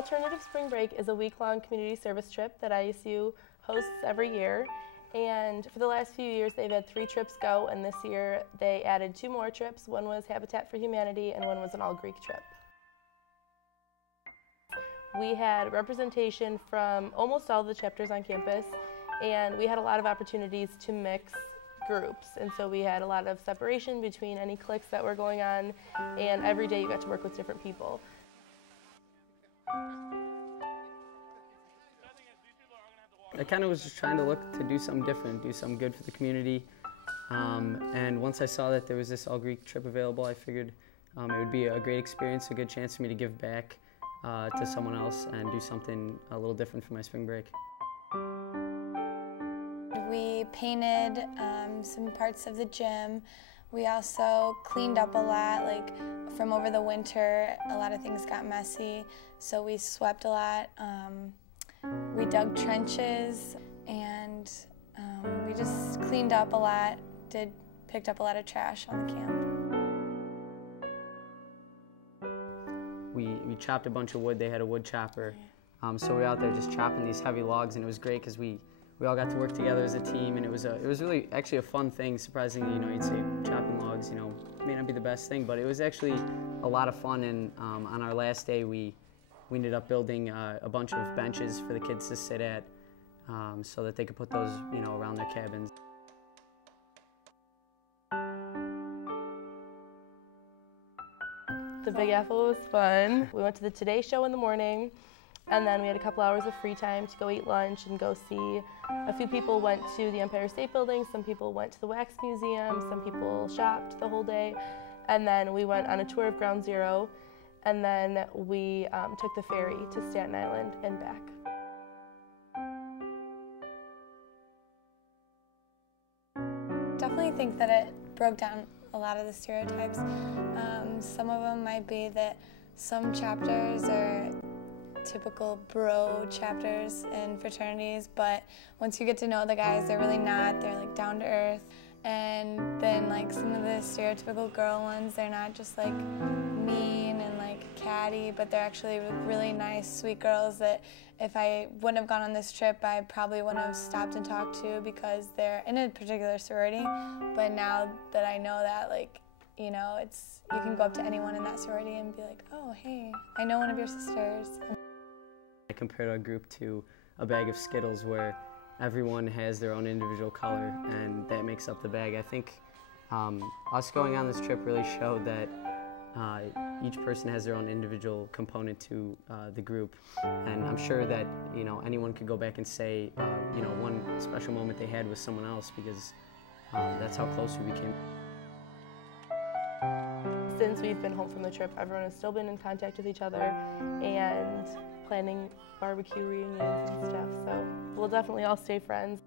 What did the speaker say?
Alternative Spring Break is a week-long community service trip that ISU hosts every year. And for the last few years, they've had 3 trips go, and this year they added 2 more trips. One was Habitat for Humanity, and one was an all-Greek trip. We had representation from almost all the chapters on campus, and we had a lot of opportunities to mix groups. And so we had a lot of separation between any cliques that were going on, and every day you got to work with different people. I kind of was just trying to look to do something different, do something good for the community. And once I saw that there was this all-Greek trip available, I figured it would be a great experience, a good chance for me to give back to someone else and do something a little different for my spring break. We painted some parts of the gym. We also cleaned up a lot, like from over the winter, a lot of things got messy, so we swept a lot. We dug trenches, and we just cleaned up a lot, picked up a lot of trash on the camp. We chopped a bunch of wood. They had a wood chopper, so we were out there just chopping these heavy logs, and it was great because we all got to work together as a team, and it was really actually a fun thing. Surprisingly, you'd say chopping logs, may not be the best thing, but it was actually a lot of fun. And on our last day, we ended up building a bunch of benches for the kids to sit at, so that they could put those, around their cabins. The Big Apple was fun. We went to the Today Show in the morning, and then we had a couple hours of free time to go eat lunch and go see. A few people went to the Empire State Building, some people went to the Wax Museum, some people shopped the whole day, and then we went on a tour of Ground Zero, and then we took the ferry to Staten Island and back. Definitely think that it broke down a lot of the stereotypes. Some of them might be that some chapters are typical bro chapters in fraternities, but once you get to know the guys, they're really not. They're like down to earth. And then like some of the stereotypical girl ones, they're not just like mean and like catty, but they're actually really nice, sweet girls that if I wouldn't have gone on this trip, I probably wouldn't have stopped and talked to because they're in a particular sorority. But now that I know that, like, you can go up to anyone in that sorority and be like, oh, hey, I know one of your sisters. I compared our group to a bag of Skittles where everyone has their own individual color, and that makes up the bag. I think us going on this trip really showed that each person has their own individual component to the group, and I'm sure that anyone could go back and say one special moment they had with someone else, because that's how close we became. Since we've been home from the trip, everyone has still been in contact with each other and planning barbecue reunions and stuff, so we'll definitely all stay friends.